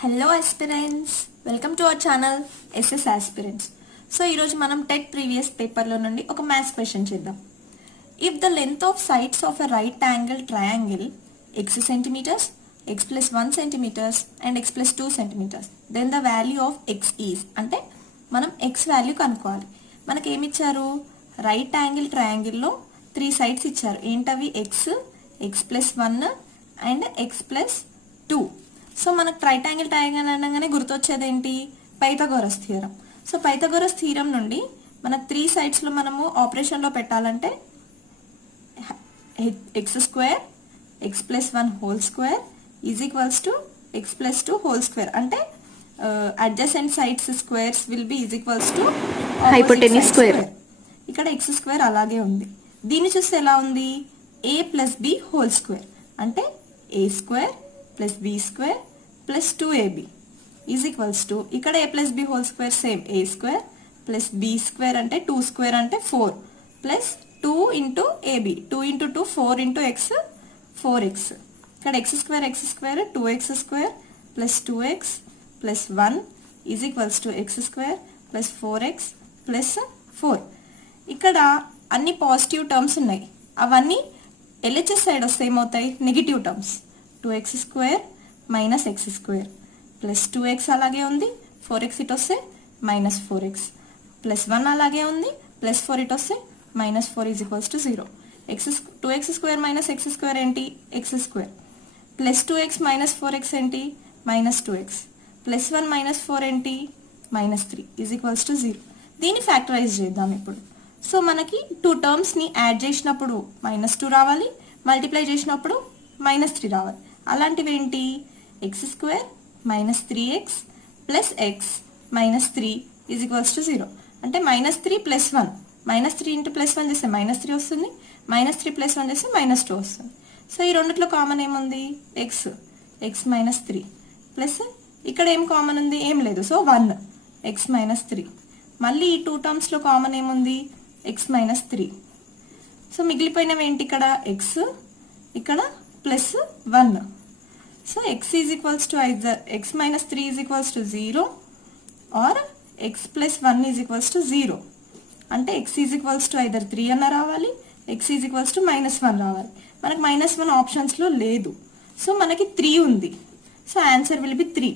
Hello aspirants, welcome to our channel SS Aspirants. So ఈరోజు మనం TET previous పేపర్లో నుండి ఒక మ్యాథ్స్ క్వశ్చన్ చేద్దాం. If the length of sides of a right angle triangle x centimetres x plus 1 centimetres and x plus 2 centimetres then the value of x is అంటే మనం x value కనుక్కోవాలి. మనకి ఏమి ఇచ్చారు? రైట్ యాంగిల్ ట్రయాంగిల్లో 3 సైడ్స్ ఇచ్చారు. ఏంటవి? x plus 1 and x plus 2. So మనకు right angle triangle అనగానే గుర్తొచ్చేది ఏంటి? Pythagoras theorem. So Pythagoras theorem నుండి మనకు 3 సైడ్స్లో మనము ఆపరేషన్లో పెట్టాలంటే x square x plus 1 whole square is equals to x plus 2 whole square అంటే adjacent sides squares will be is equals to hypotenuse square. ఇక్కడ ఎక్స్ స్క్వేర్ అలాగే ఉంది. దీన్ని చూస్తే ఎలా ఉంది? A plus b whole square అంటే a square plus b square plus 2ab is equals to ఇక్కడ a plus b whole square same a square plus b square అంటే 2 స్క్వేర్ అంటే 4 plus 2 into a b 2 into 2 4 into x 4x. ఇక్కడ x square 2x square plus 2x plus 1 is equals to x square plus 4x plus 4. ఇక్కడ అన్ని positive terms ఉన్నాయి. అవన్నీ LHS side వస్తే ఏమవుతాయి? Negative terms. 2x square minus x square plus 2x అలాగే ఉంది, 4x ఇటు వస్తే మైనస్ 4x ప్లస్ 1 అలాగే ఉంది, ప్లస్ 4 ఇటు వస్తే minus 4 is equals to 0. 2x square minus x square ఏంటి? X square plus 2x minus 4x ఏంటి? మైనస్ 2x ప్లస్ 1 మైనస్ 4 ఏంటి? Minus 3 is equals to 0. దీన్ని ఫ్యాక్టరైజ్ చేద్దాం ఇప్పుడు. సో మనకి 2 టర్మ్స్ని యాడ్ చేసినప్పుడు మైనస్ 2 రావాలి, మల్టిప్లై చేసినప్పుడు మైనస్ 3 రావాలి. అలాంటివి ఏంటి? X square minus 3x plus X minus 3 is equals to 0 అంటే minus 3 plus 1 minus 3 into plus 1 చేస్తే మైనస్ 3 వస్తుంది, మైనస్ 3 ప్లస్ 1 చేస్తే మైనస్ 2 వస్తుంది. సో ఈ రెండిట్లో కామన్ ఏముంది? ఎక్స్ మైనస్ 3 ప్లస్ ఇక్కడ ఏం కామన్ ఉంది? ఏం లేదు. సో 1 ఎక్స్ మైనస్ 3 మళ్ళీ ఈ 2 టర్మ్స్లో కామన్ ఏముంది? X minus 3. సో మిగిలిపోయినవి ఏంటి? ఇక్కడ ఎక్స్ ఇక్కడ plus 1. So x is equals to either x minus 3 is equals to 0 or x plus 1 is equals to 0 అంటే x is equals to either 3 అన్న రావాలి, x is equals to minus 1 రావాలి. మనకు minus 1 ఆప్షన్స్లో లేదు. సో మనకి 3 ఉంది. So answer will be 3.